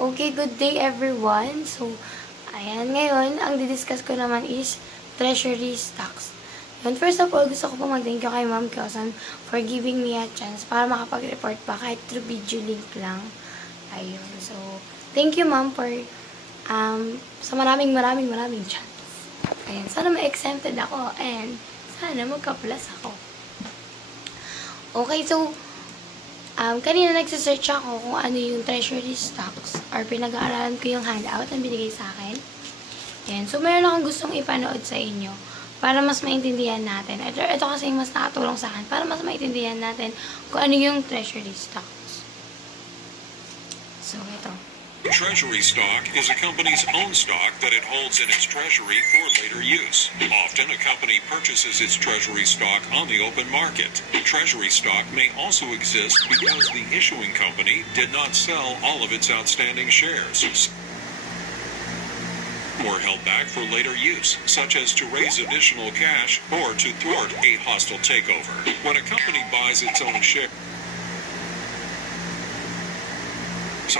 Okay, good day everyone. So, ayan, ngayon, ang didiscuss ko naman is treasury stocks. And first of all, gusto ko po mag-thank you kay Ma'am Kyosan for giving me a chance para makapag-report pa kahit through video link lang. Ayun. So, thank you Ma'am for sa maraming chance. Ayan, sana ma-exempted ako and sana magka-plus ako. Okay, so, kanina nagsisearch ako kung ano yung treasury stocks or pinag-aaralan ko yung handout na binigay sa akin. Yan. So, meron akong gustong ipanood sa inyo para mas maintindihan natin. Ito kasi yung mas nakatulong sa akin para mas maintindihan natin kung ano yung treasury stocks. So, ito. Treasury stock is a company's own stock that it holds in its treasury for later use. Often, a company purchases its treasury stock on the open market. Treasury stock may also exist because the issuing company did not sell all of its outstanding shares, or held back for later use, such as to raise additional cash or to thwart a hostile takeover. When a company buys its own share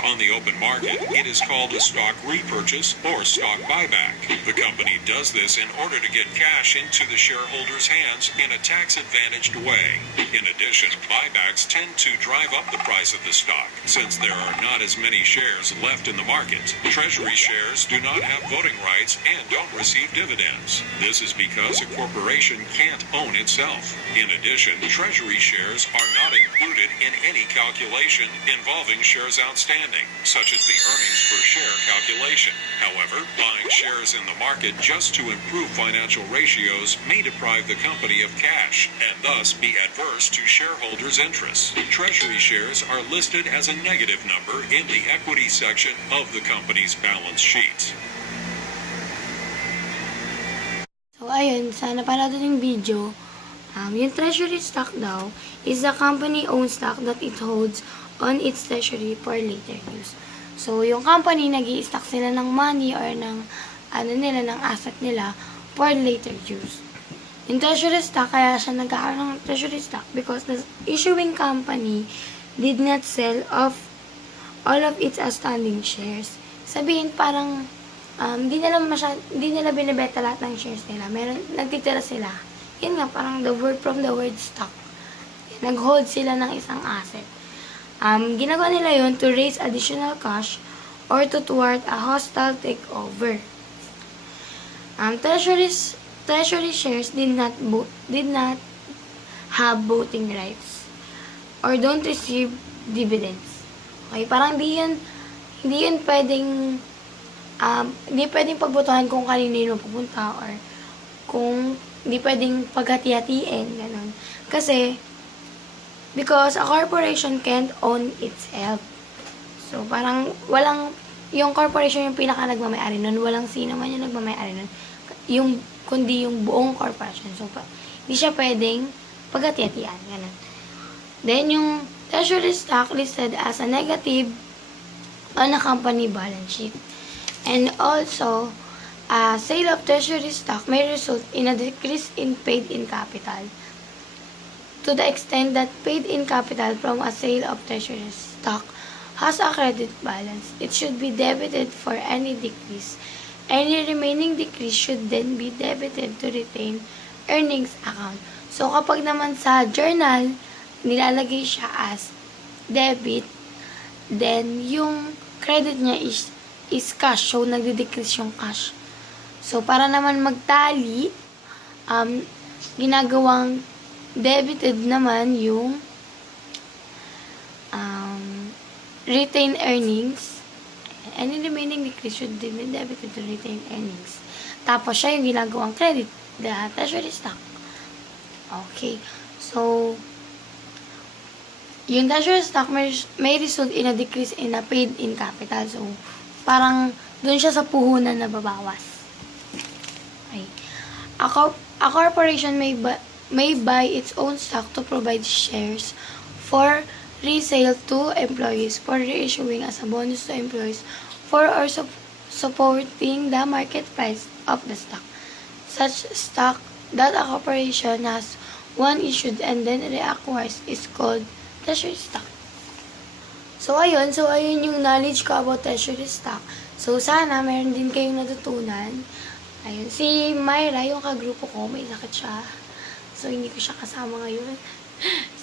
on the open market, it is called a stock repurchase or stock buyback. The company does this in order to get cash into the shareholders' hands in a tax-advantaged way. In addition, buybacks tend to drive up the price of the stock, since there are not as many shares left in the market. Treasury shares do not have voting rights and don't receive dividends. This is because a corporation can't own itself. In addition, treasury shares are not included in any calculation involving shares outstanding, such as the earnings per share calculation. However, buying shares in the market just to improve financial ratios may deprive the company of cash and thus be adverse to shareholders' interests. Treasury shares are listed as a negative number in the equity section of the company's balance sheet. So, ayun, sana parado yung video. Yung treasury stock daw is a company-owned stock that it holds on its treasury for later use. So, yung company, nag-i-stock sila ng money or ng, ng asset nila for later use. Yung treasury stock, kaya siya nagkakaroon ng treasury stock because the issuing company did not sell off all of its outstanding shares. Sabihin, parang, di nila binibenta lahat ng shares nila. Nagtitira sila. Yan nga, parang from the word stock. Nag-hold sila ng isang asset. Ginagawa nila yon to raise additional cash or to thwart a hostile takeover. Treasury shares did not have voting rights or don't receive dividends. Okay, parang hindi yun pwedeng pagbotohan kung kanino pupunta or kung hindi pwedeng paghati-hatiin, ganun. Kasi because a corporation can't own itself. So, parang yung corporation yung pinaka nagmamayari nun, walang sino man yung nagmamayari nun, kundi yung buong corporation. So, hindi siya pwedeng paghati-hatian, ganun. Then, yung treasury stock listed as a negative on a company balance sheet. And also, sale of treasury stock may result in a decrease in paid-in capital. To the extent that paid-in capital from a sale of treasury stock has a credit balance, it should be debited for any decrease. Any remaining decrease should then be debited to retained earnings account. So, kapag naman sa journal, nilalagay siya as debit, then yung credit niya is cash. So, nagde-decrease yung cash. So, para naman magtali, ginagawang debited naman yung retained earnings. Any remaining decrease should be debited to retained earnings. Tapos siya yung ginagawang credit, the treasury stock. Okay. So, yung treasury stock may result in a decrease in a paid-in capital. So, parang dun siya sa puhunan na babawas. Okay. A corporation may buy its own stock to provide shares for resale to employees, for reissuing as a bonus to employees, for or supporting the market price of the stock. Such stock that a corporation has one issued and then reacquires is called treasury stock. So, ayun. So, ayun yung knowledge ko about treasury stock. So, sana meron din kayong natutunan. Ayun. Si Myra, yung kagrupo ko, may sakit siya. So, hindi ko siya kasama ngayon.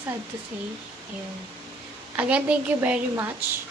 Sad to say. Ayun. Again, thank you very much.